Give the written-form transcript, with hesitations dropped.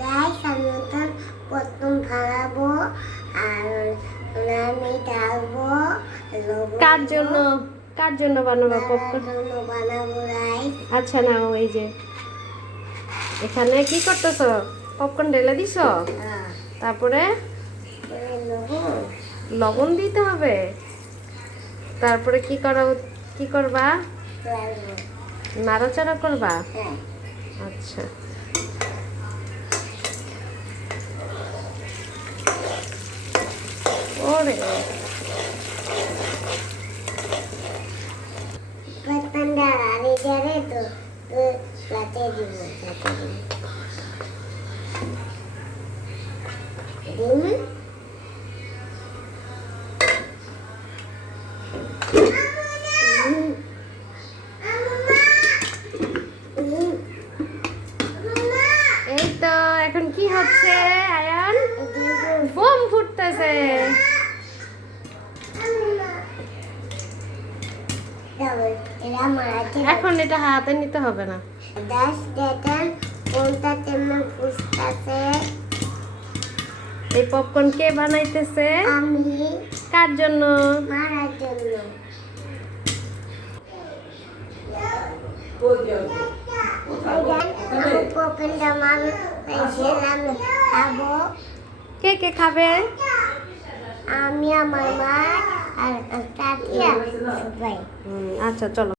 Guys আমি এখন প্রথম খাওয়াবো আর আমি ডালবো কার জন্য বানাবো পপকর্ন? জন্য বানাবো রাইস। আচ্ছা নাও, এই যে এখানে কি করতেছ? পপকর্ন ঢেলে দিছ, তারপরে লবণ দিতে হবে, তারপরে কি করবা? নাড়াচাড়া করবা? আচ্ছা ওরে ঠান্ডা আর এটারে তো লাতে দিব এই তো এখন কি হচ্ছে আয়ান? বোম ফুটতেছে। এখন এটা হাতে নিতে হবে না। এই পপকর্ন কে বানাইতেছে? আমি। কার জন্য? মারার জন্য। পপকর্নটা আমি খাবো। কে কে খাবে? আমি, আমার মা আর কাকিয়া সবাই। আচ্ছা চলো।